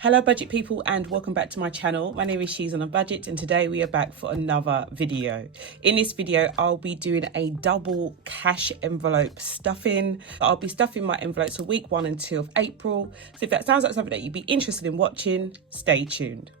Hello budget people and welcome back to my channel. My name is She's on a Budget and today we are back for another video. In this video I'll be doing a double cash envelope stuffing. I'll be stuffing my envelopes for week 1 and 2 of April. So if that sounds like something that you'd be interested in watching, stay tuned.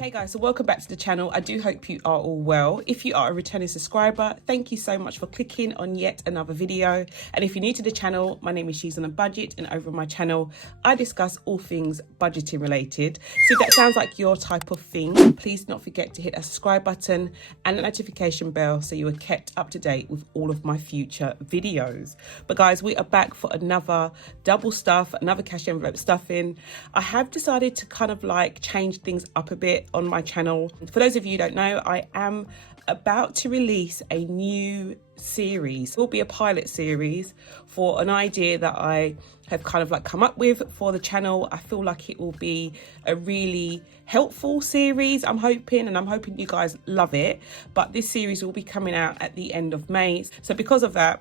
Hey guys, so welcome back to the channel. I do hope you are all well. If you are a returning subscriber, thank you so much for clicking on yet another video. And if you're new to the channel, my name is She's on a Budget, and over on my channel I discuss all things budgeting related. So if that sounds like your type of thing, please do not forget to hit that subscribe button and the notification bell so you are kept up to date with all of my future videos. But guys, we are back for another double stuff, another cash envelope stuffing. I have decided to kind of like change things up a bit on my channel. For those of you who don't know, I am about to release a new series. It will be a pilot series for an idea that I have kind of like come up with for the channel. I feel like it will be a really helpful series, I'm hoping, and I'm hoping you guys love it. But this series will be coming out at the end of May. So because of that,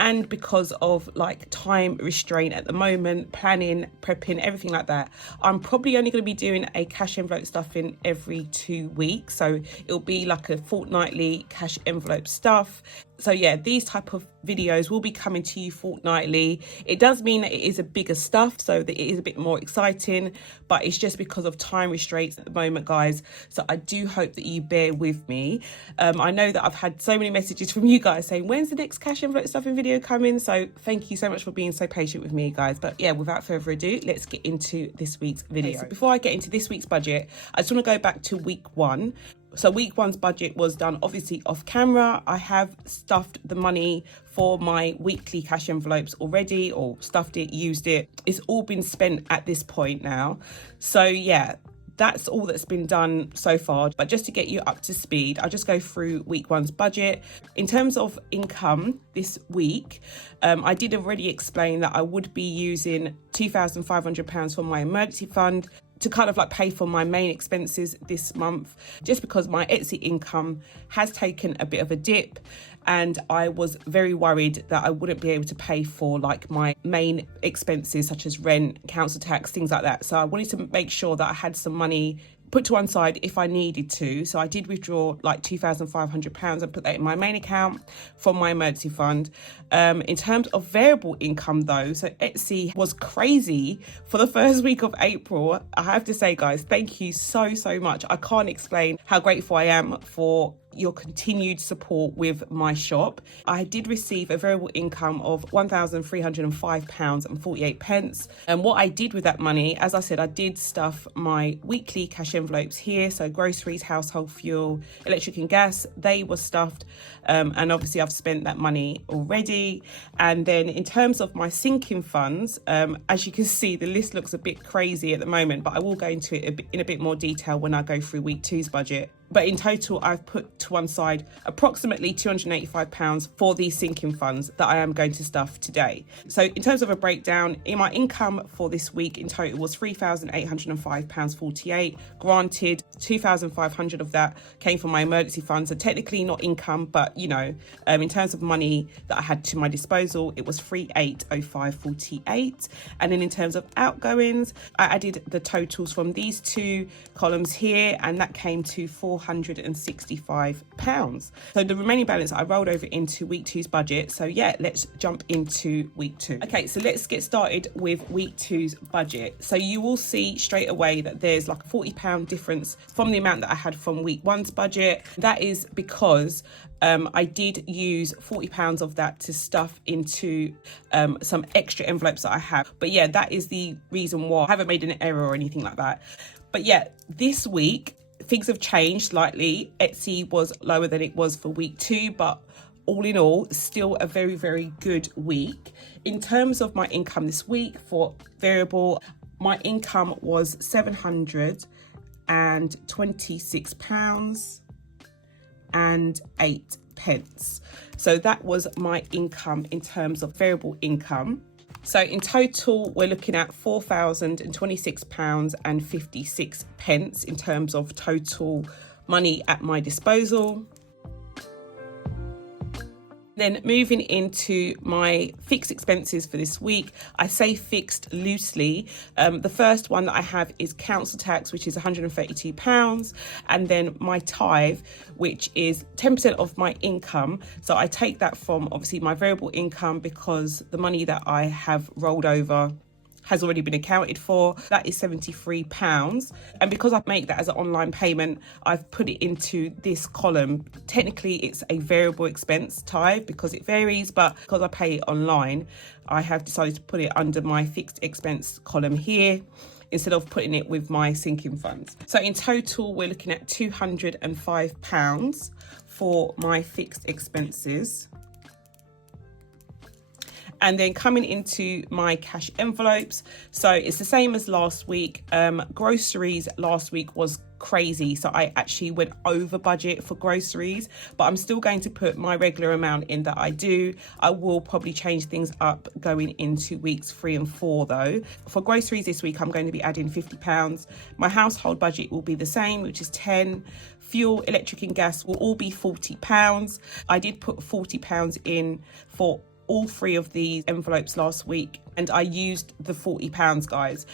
and because of like time restraint at the moment, planning, prepping, everything like that, I'm probably only going to be doing a cash envelope stuffing every 2 weeks. So it'll be like a fortnightly cash envelope stuff. So yeah, these type of videos will be coming to you fortnightly. It does mean that it is a bigger stuff, so that it is a bit more exciting, but it's just because of time restraints at the moment, guys. So I do hope that you bear with me. I know that I've had so many messages from you guys saying, when's the next cash envelope stuffing video coming? So thank you so much for being so patient with me, guys. But yeah, without further ado, let's get into this week's video. Okay, so before I get into this week's budget, I just want to go back to week 1. So week 1's budget was done obviously off camera. I have stuffed the money for my weekly cash envelopes already, or stuffed it, used it. It's all been spent at this point now. So yeah, that's all that's been done so far. But just to get you up to speed, I'll just go through week 1's budget. In terms of income this week, I did already explain that I would be using £2,500 for my emergency fund to kind of like pay for my main expenses this month, just because my Etsy income has taken a bit of a dip, and I was very worried that I wouldn't be able to pay for like my main expenses such as rent, council tax, things like that. So I wanted to make sure that I had some money put to one side if I needed to. So I did withdraw like £2,500 and put that in my main account from my emergency fund. In terms of variable income though, so Etsy was crazy for the first week of April. I have to say, guys, thank you so much. I can't explain how grateful I am for your continued support with my shop. I did receive a variable income of £1,305.48. And what I did with that money, as I said, I did stuff my weekly cash envelopes here. So groceries, household fuel, electric and gas, they were stuffed. And obviously I've spent that money already. And then in terms of my sinking funds, as you can see, the list looks a bit crazy at the moment, but I will go into it in a bit more detail when I go through week 2's budget. But in total, I've put to one side approximately £285 for these sinking funds that I am going to stuff today. So in terms of a breakdown, in my income for this week in total was £3,805.48. Granted, £2,500 of that came from my emergency fund, so technically not income, but you know, in terms of money that I had to my disposal, it was £3,805.48. And then in terms of outgoings, I added the totals from these 2 columns here, and that came to £465. So the remaining balance I rolled over into week 2's budget. So yeah, let's jump into week 2. Okay, so let's get started with week 2's budget. So you will see straight away that there's like a £40 difference from the amount that I had from week 1's budget. That is because I did use £40 of that to stuff into some extra envelopes that I have. But yeah, that is the reason why I haven't made an error or anything like that. But yeah, this week things have changed slightly. Etsy was lower than it was for week 2, but all in all, still a very good week. In terms of my income this week for variable, my income was £726.08. So that was my income in terms of variable income. So in total, we're looking at £4,026.56 in terms of total money at my disposal. Then moving into my fixed expenses for this week, I say fixed loosely. The first one that I have is council tax, which is £132, and then my tithe, which is 10% of my income. So I take that from obviously my variable income because the money that I have rolled over has already been accounted for. That is £73. And because I make that as an online payment, I've put it into this column. Technically, it's a variable expense tithe because it varies, but because I pay it online, I have decided to put it under my fixed expense column here instead of putting it with my sinking funds. So in total, we're looking at £205 for my fixed expenses. And then coming into my cash envelopes, so it's the same as last week. Groceries last week was crazy, so I actually went over budget for groceries, but I'm still going to put my regular amount in that I do. I will probably change things up going into weeks 3 and 4 though. For groceries this week, I'm going to be adding £50. My household budget will be the same, which is 10. Fuel, electric and gas will all be £40. I did put £40 in for all 3 of these envelopes last week, and I used the £40, guys.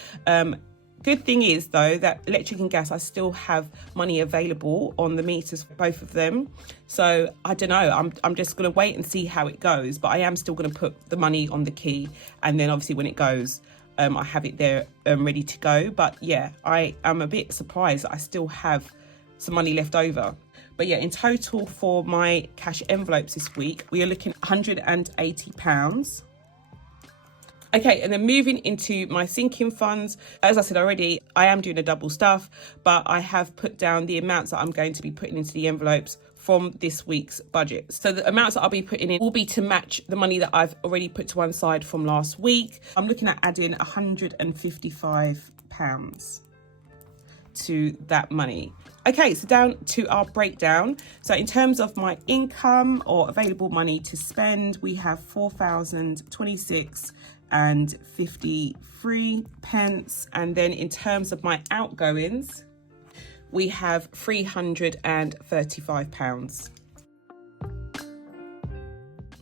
Good thing is though that electric and gas, I still have money available on the meters for both of them. So I don't know, I'm just gonna wait and see how it goes, but I am still gonna put the money on the key, and then obviously when it goes, I have it there ready to go. But yeah, I am a bit surprised that I still have some money left over. But yeah, in total for my cash envelopes this week, we are looking at £180. Okay, and then moving into my sinking funds, as I said already, I am doing a double stuff, but I have put down the amounts that I'm going to be putting into the envelopes from this week's budget. So the amounts that I'll be putting in will be to match the money that I've already put to one side from last week. I'm looking at adding £155 to that money. Okay, so down to our breakdown. So in terms of my income or available money to spend, we have 4,026.53 pence. And then in terms of my outgoings, we have £335.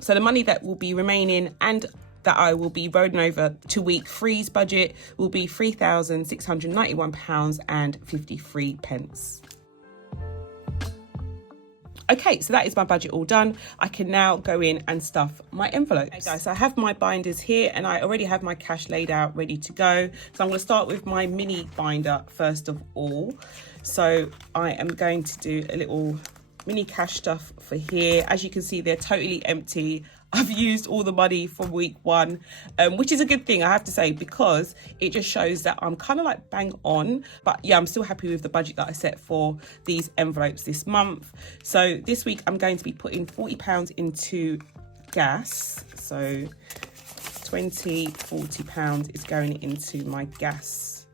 So the money that will be remaining and that I will be rolling over to week 3's budget will be £3,691.53. Okay, so that is my budget all done. I can now go in and stuff my envelopes. Okay guys, so I have my binders here and I already have my cash laid out ready to go. So I'm going to start with my mini binder first of all. So I am going to do a little mini cash stuff for here. As you can see, they're totally empty. I've used all the money from week 1, which is a good thing, I have to say, because it just shows that I'm kind of like bang on. But yeah, I'm still happy with the budget that I set for these envelopes this month. So this week I'm going to be putting £40 into gas. So £40 is going into my gas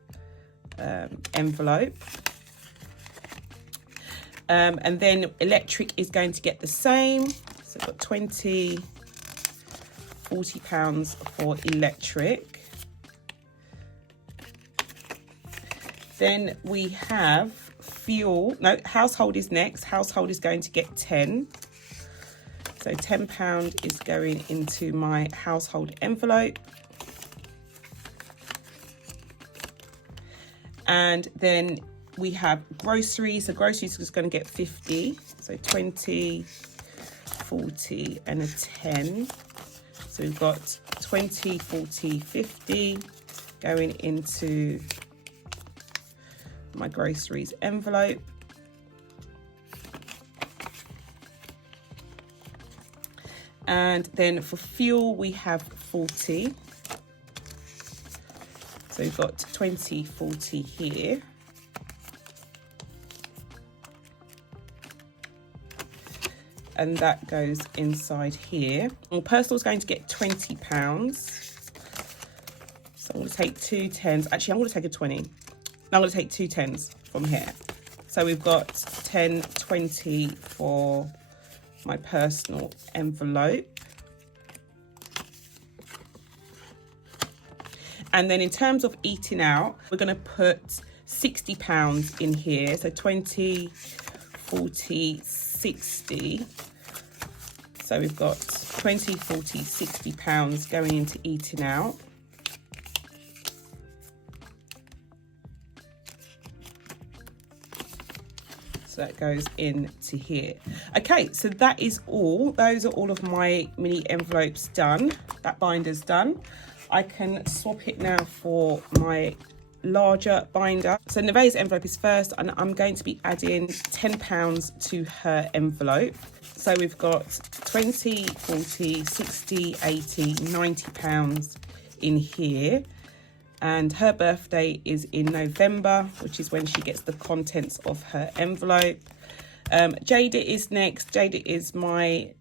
envelope. And then electric is going to get the same. So I've got £40 for electric. Then we have fuel. No, household is next. Household is going to get 10. So £10 is going into my household envelope. And then we have groceries. So groceries is going to get 50. So 20, 40 and a 10. So we've got 20, 40, 50 going into my groceries envelope. And then for fuel, we have 40. So we've got 20, 40 here. And that goes inside here. Well, personal is going to get £20. So I'm going to take 2 10s. Actually, I'm going to take a 20. Now I'm going to take 2 10s from here. So we've got 10, 20 for my personal envelope. And then in terms of eating out, we're going to put £60 in here. So 20, 40, 60. So we've got 20, 40, 60 pounds going into eating out. So that goes into here. Okay, so that is all. Those are all of my mini envelopes done. That binder's done. I can swap it now for my larger binder. So Nevaeh's envelope is first, and I'm going to be adding £10 to her envelope. So we've got 20, 40, 60, 80, 90 pounds in here. And her birthday is in November, which is when she gets the contents of her envelope. Jada is next. Jada is my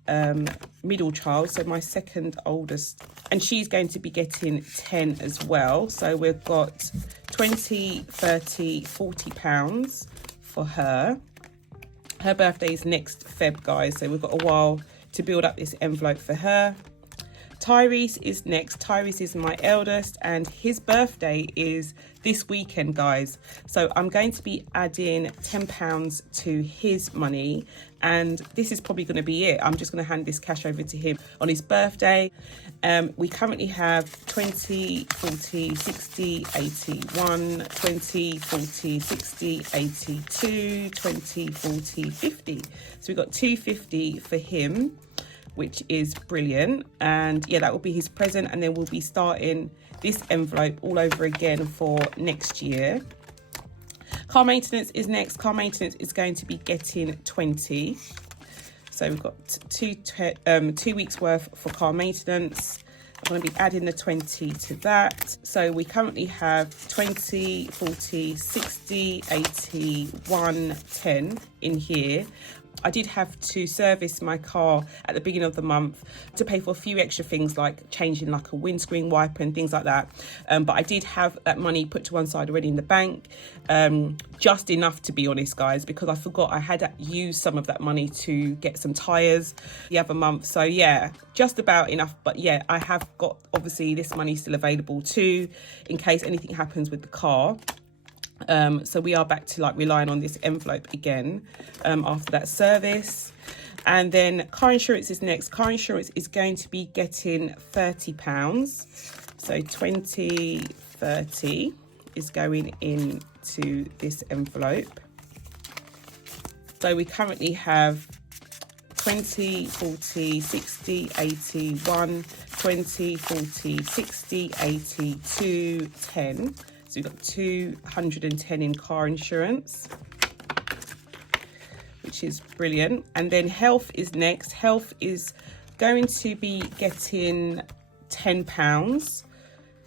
middle child, so my second oldest, and she's going to be getting 10 as well. So we've got 20, 30, 40 pounds for her. Her birthday is next Feb, guys, so we've got a while to build up this envelope for her. Tyrese is next. Tyrese is my eldest, and his birthday is this weekend, guys. So I'm going to be adding £10 to his money, and this is probably going to be it. I'm just going to hand this cash over to him on his birthday. We currently have 20, 40, 60, 81, 20, 40, 60, 82, 20, 40, 50. So we've got 250 for him, which is brilliant. And yeah, that will be his present, and then we'll be starting this envelope all over again for next year. Car maintenance is next. Car maintenance is going to be getting 20. So we've got two weeks worth for car maintenance. I'm going to be adding the 20 to that. So we currently have 20, 40, 60, 80, 1, 10 in here. I did have to service my car at the beginning of the month to pay for a few extra things like changing like a windscreen wiper and things like that. But I did have that money put to one side already in the bank. Just enough, to be honest, guys, because I forgot I had used some of that money to get some tyres the other month. So yeah, just about enough. But yeah, I have got obviously this money still available too, in case anything happens with the car. So we are back to like relying on this envelope again after that service. And then car insurance is next. Car insurance is going to be getting £30. So 20, 30 is going into this envelope. So we currently have 20, 40, 60, 80, 1, 20, 40, 60, 80, 2, 10. So we've got 210 in car insurance, which is brilliant. And then health is next. Health is going to be getting £10.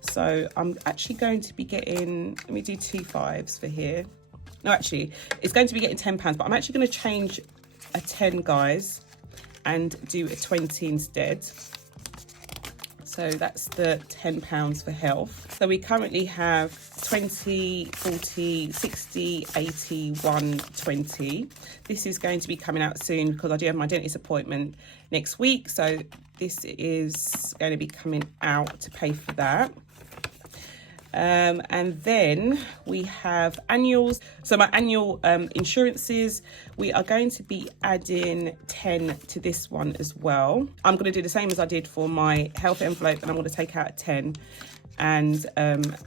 So I'm actually going to be getting, let me do 2 5s for here. No, actually, it's going to be getting £10, but I'm actually going to change a 10, guys, and do a 20 instead. So that's the £10 for health. So we currently have 20, 40, 60, 80, 1, 20. This is going to be coming out soon because I do have my dentist appointment next week. So this is going to be coming out to pay for that. And then we have annuals. So my annual insurances, we are going to be adding 10 to this one as well. I'm going to do the same as I did for my health envelope, and I'm going to take out a 10 and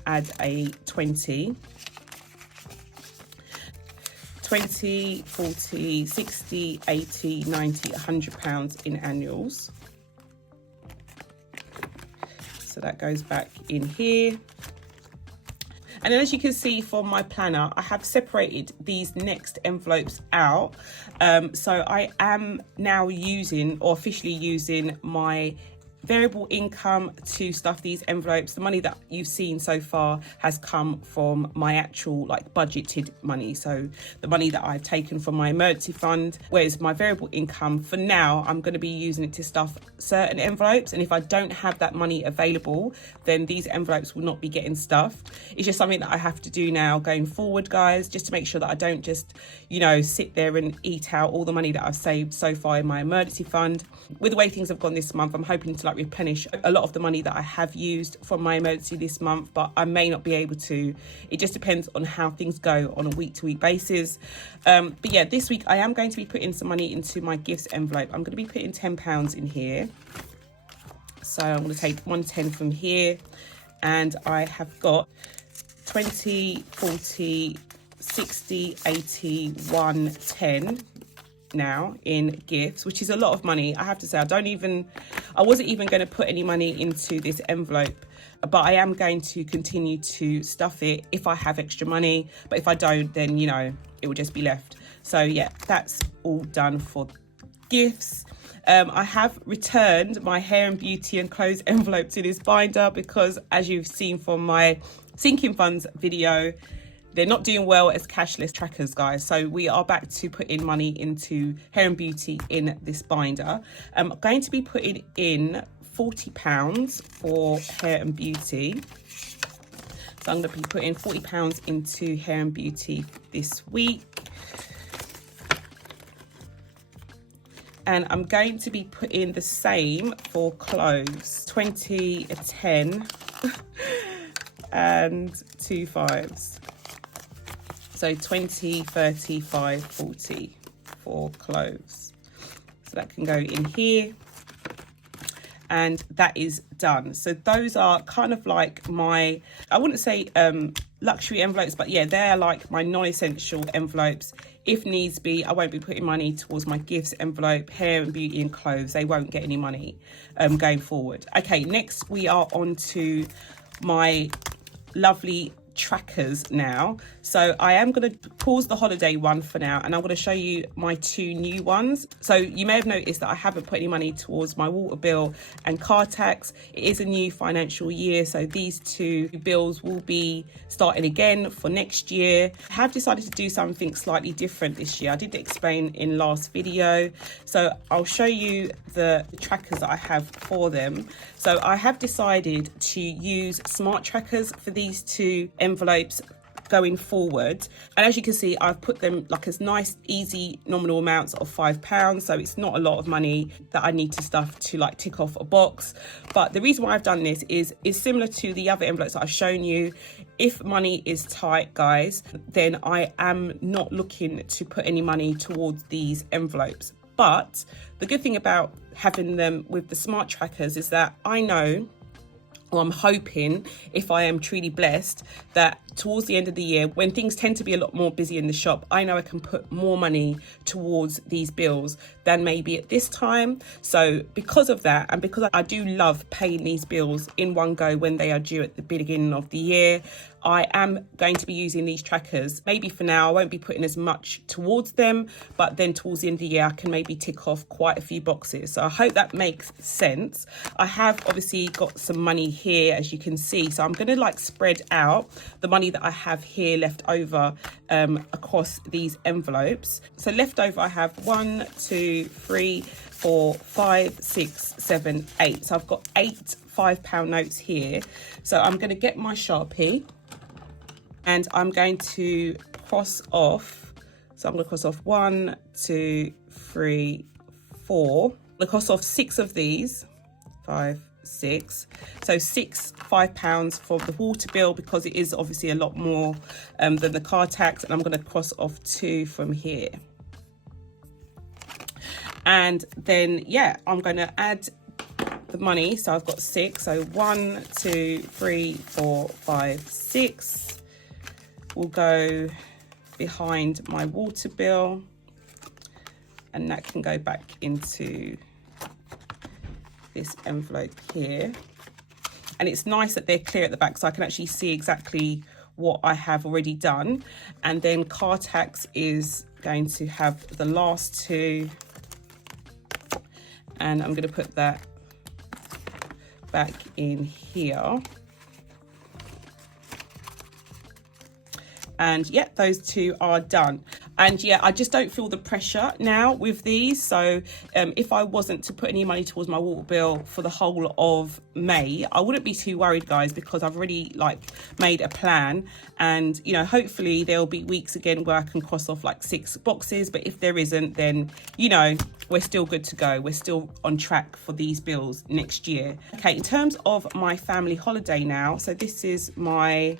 add a 20. 20, 40, 60, 80, 90, £100 in annuals. So that goes back in here. And then as you can see from my planner, I have separated these next envelopes out. So I am now using, or officially using, my variable income to stuff these envelopes. The money that you've seen so far has come from my actual like budgeted money, so the money that I've taken from my emergency fund, whereas my variable income for now I'm going to be using it to stuff certain envelopes, and if I don't have that money available, then these envelopes will not be getting stuffed. It's just something that I have to do now going forward, guys, just to make sure that I don't just, you know, sit there and eat out all the money that I've saved so far in my emergency fund. With the way things have gone this month, I'm hoping to like like replenish a lot of the money that I have used from my emergency this month, but I may not be able to. It just depends on how things go on a week-to-week basis. But yeah, this week I am going to be putting some money into my gifts envelope. I'm going to be putting £10 in here. So I'm going to take 110 from here, and I have got 20, 40, 60, 80, 110 now in gifts, which is a lot of money. I have to say, I wasn't even going to put any money into this envelope, but I am going to continue to stuff it if I have extra money. But if I don't, then, you know, it will just be left. So yeah, that's all done for gifts. I have returned my hair and beauty and clothes envelope to this binder because, as you've seen from my sinking funds video, they're not doing well as cashless trackers, guys. So we are back to putting money into hair and beauty in this binder. I'm going to be putting in £40 for hair and beauty. So I'm going to be putting £40 into hair and beauty this week. And I'm going to be putting the same for clothes, 20, a 10, and 2 5s. So 20, 30, 5, 40 for clothes. So that can go in here. And that is done. So those are kind of like my, I wouldn't say luxury envelopes, but yeah, they're like my non-essential envelopes. If needs be, I won't be putting money towards my gifts envelope, hair and beauty and clothes. They won't get any money going forward. Okay, next we are on to my lovely trackers now. So I am going to pause the holiday one for now, and I'm going to show you my 2 new ones. So you may have noticed that I haven't put any money towards my water bill and car tax. It is a new financial year, so these 2 bills will be starting again for next year. I have decided to do something slightly different this year. I did explain in last video, so I'll show you the trackers that I have for them. So I have decided to use smart trackers for these 2 envelopes going forward, and as you can see, I've put them like as nice easy nominal amounts of £5, so it's not a lot of money that I need to stuff to like tick off a box. But the reason why I've done this is similar to the other envelopes that I've shown you. If money is tight, guys, then I am not looking to put any money towards these envelopes. But the good thing about having them with the smart trackers is that I know, or I'm hoping, if I am truly blessed, that towards the end of the year, when things tend to be a lot more busy in the shop, I know I can put more money towards these bills than maybe at this time. So because of that, and because I do love paying these bills in one go when they are due at the beginning of the year, I am going to be using these trackers. Maybe for now, I won't be putting as much towards them, but then towards the end of the year, I can maybe tick off quite a few boxes. So I hope that makes sense. I have obviously got some money here, as you can see. So I'm going to like spread out the money that I have here left over across these envelopes. So left over, I have 1, 2, 3, 4, 5, 6, 7, 8. So I've got 8 £5 notes here. So I'm going to get my Sharpie, and I'm going to cross off. So I'm going to cross off 1, 2, 3, 4. I'm going to cross off 6 of these. 5, 6. So 6 £5 for the water bill, because it is obviously a lot more than the car tax. And I'm going to cross off 2 from here. And then, yeah, I'm going to add the money. So I've got 6. So 1, 2, 3, 4, 5, 6 will go behind my water bill, and that can go back into this envelope here. And it's nice that they're clear at the back, so I can actually see exactly what I have already done. And then car tax is going to have the last 2, and I'm going to put that back in here. And yeah, those 2 are done. And yeah, I just don't feel the pressure now with these. So if I wasn't to put any money towards my water bill for the whole of May, I wouldn't be too worried, guys, because I've already like made a plan. And, you know, hopefully there'll be weeks again where I can cross off like 6 boxes. But if there isn't, then, you know, we're still good to go. We're still on track for these bills next year. Okay, in terms of my family holiday now, so this is my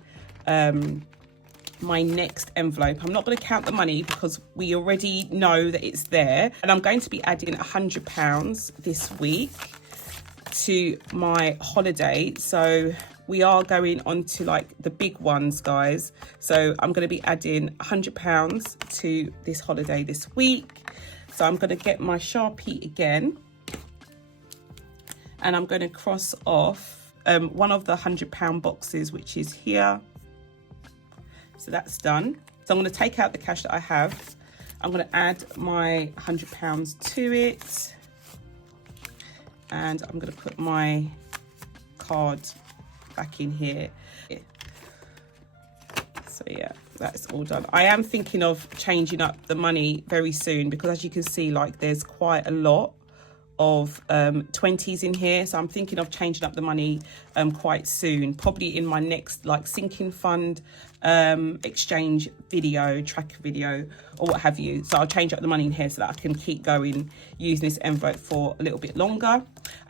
my next envelope. I'm not going to count the money because we already know that it's there, and I'm going to be adding £100 this week to my holiday. So we are going on to like the big ones, guys. So I'm going to be adding £100 to this holiday this week. So I'm going to get my Sharpie again, and I'm going to cross off one of the £100 boxes, which is here. So that's done. So I'm going to take out the cash that I have. I'm going to add my £100 to it, and I'm going to put my card back in here. So yeah, that's all done. I am thinking of changing up the money very soon because, as you can see, like there's quite a lot of 20s in here, so I'm thinking of changing up the money quite soon, probably in my next like sinking fund exchange video, tracker video, or what have you. So I'll change up the money in here so that I can keep going using this envelope for a little bit longer.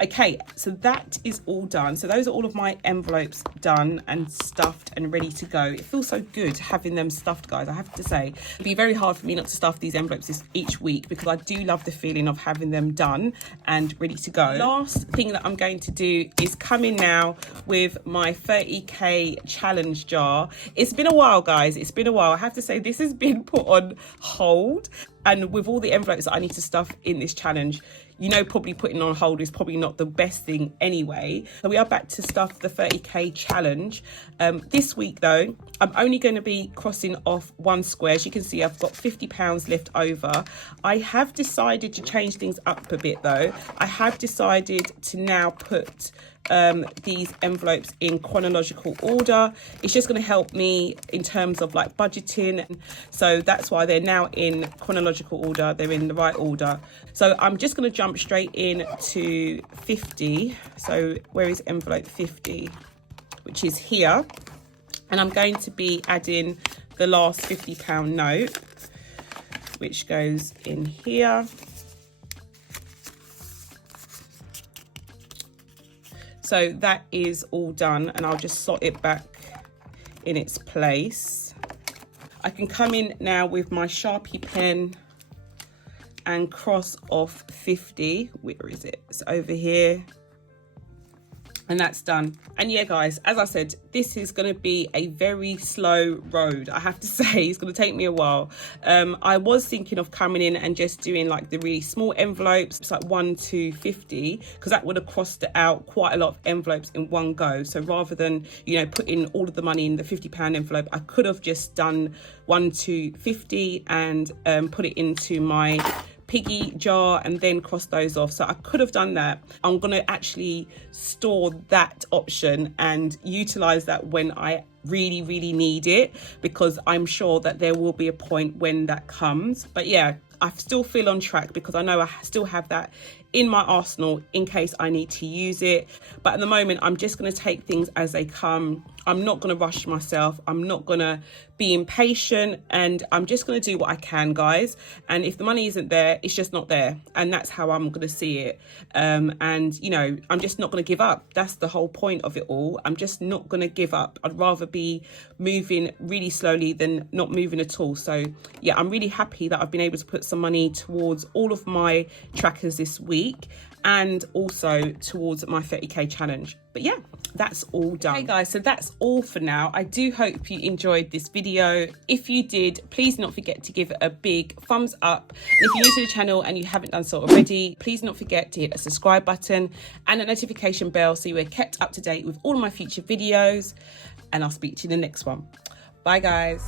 Okay, so that is all done. So those are all of my envelopes done and stuffed and ready to go. It feels so good having them stuffed, guys. I have to say, it'd be very hard for me not to stuff these envelopes each week because I do love the feeling of having them done and ready to go. Last thing that I'm going to do is come in now with my 30k challenge jar. It's been a while, guys. It's been a while. I have to say, this has been put on hold, and with all the envelopes that I need to stuff in this challenge, you know, probably putting on hold is probably not the best thing anyway. So we are back to stuff the 30k challenge. This week though, I'm only going to be crossing off one square. As you can see, I've got £50 left over. I have decided to change things up a bit though. I have decided to now put these envelopes in chronological order. It's just going to help me in terms of like budgeting, so that's why they're now in chronological order. They're in the right order. So I'm just going to jump straight in to 50. So where is envelope 50, which is here, and I'm going to be adding the last £50 note, which goes in here. So that is all done, and I'll just slot it back in its place. I can come in now with my Sharpie pen and cross off 50. Where is it? It's over here. And that's done. And yeah, guys, as I said, this is going to be a very slow road. I have to say, it's going to take me a while. I was thinking of coming in and just doing like the really small envelopes. It's like 1 to 50, because that would have crossed out quite a lot of envelopes in one go. So rather than, you know, putting all of the money in the £50 envelope, I could have just done 1 to 50 and put it into my piggy jar and then cross those off. So I could have done that. I'm going to actually store that option and utilize that when I really need it, because I'm sure that there will be a point when that comes. But yeah, I still feel on track because I know I still have that in my arsenal in case I need to use it. But at the moment, I'm just going to take things as they come. I'm not going to rush myself. I'm not going to be impatient, and I'm just going to do what I can, guys. And if the money isn't there, it's just not there. And that's how I'm going to see it. And, you know, I'm just not going to give up. That's the whole point of it all. I'm just not going to give up. I'd rather be moving really slowly than not moving at all. So, yeah, I'm really happy that I've been able to put some money towards all of my trackers this week and also towards my 30k challenge. But yeah, that's all done. Okay guys, so that's all for now. I do hope you enjoyed this video. If you did, please do not forget to give it a big thumbs up. And if you're new to the channel and you haven't done so already, please do not forget to hit the subscribe button and the notification bell so you are kept up to date with all of my future videos. And I'll speak to you in the next one. Bye guys.